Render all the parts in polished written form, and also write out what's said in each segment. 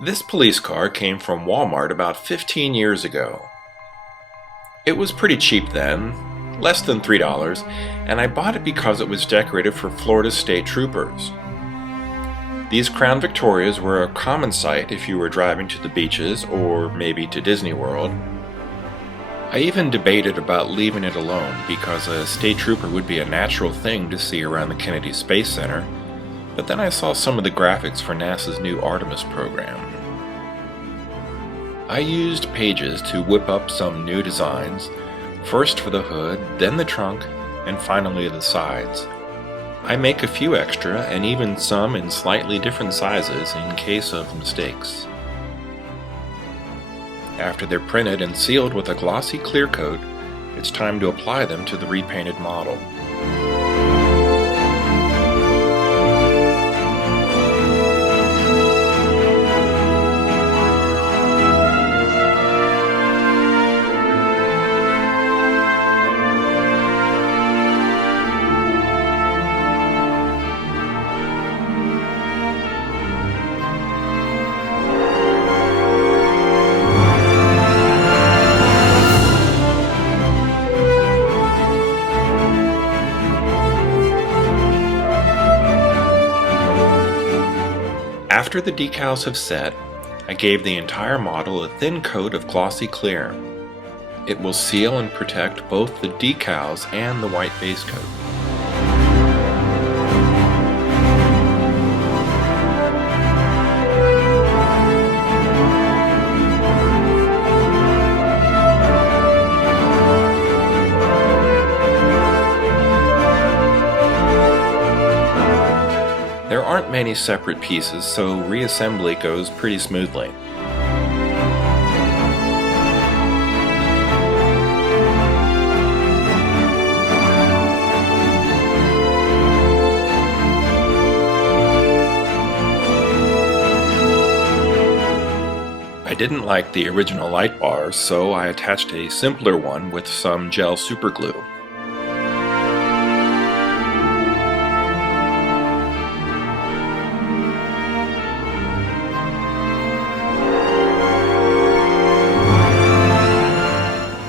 This police car came from Walmart about 15 years ago. It was pretty cheap then, less than $3, and I bought it because it was decorated for Florida State Troopers. These Crown Victorias were a common sight if you were driving to the beaches or maybe to Disney World. I even debated about leaving it alone because a state trooper would be a natural thing to see around the Kennedy Space Center, but then I saw some of the graphics for NASA's new Artemis program. I used Pages to whip up some new designs, first for the hood, then the trunk, and finally the sides. I make a few extra and even some in slightly different sizes in case of mistakes. After they're printed and sealed with a glossy clear coat, it's time to apply them to the repainted model. After the decals have set, I gave the entire model a thin coat of glossy clear. It will seal and protect both the decals and the white base coat. There aren't many separate pieces, so reassembly goes pretty smoothly. I didn't like the original light bars, so I attached a simpler one with some gel superglue.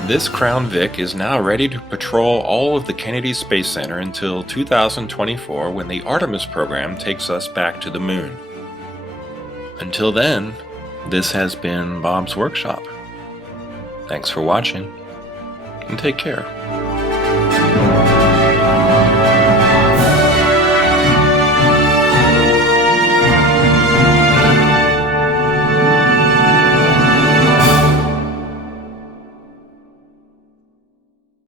This Crown Vic is now ready to patrol all of the Kennedy Space Center until 2024 when the Artemis program takes us back to the moon. Until then, this has been Bob's Workshop. Thanks for watching, and take care.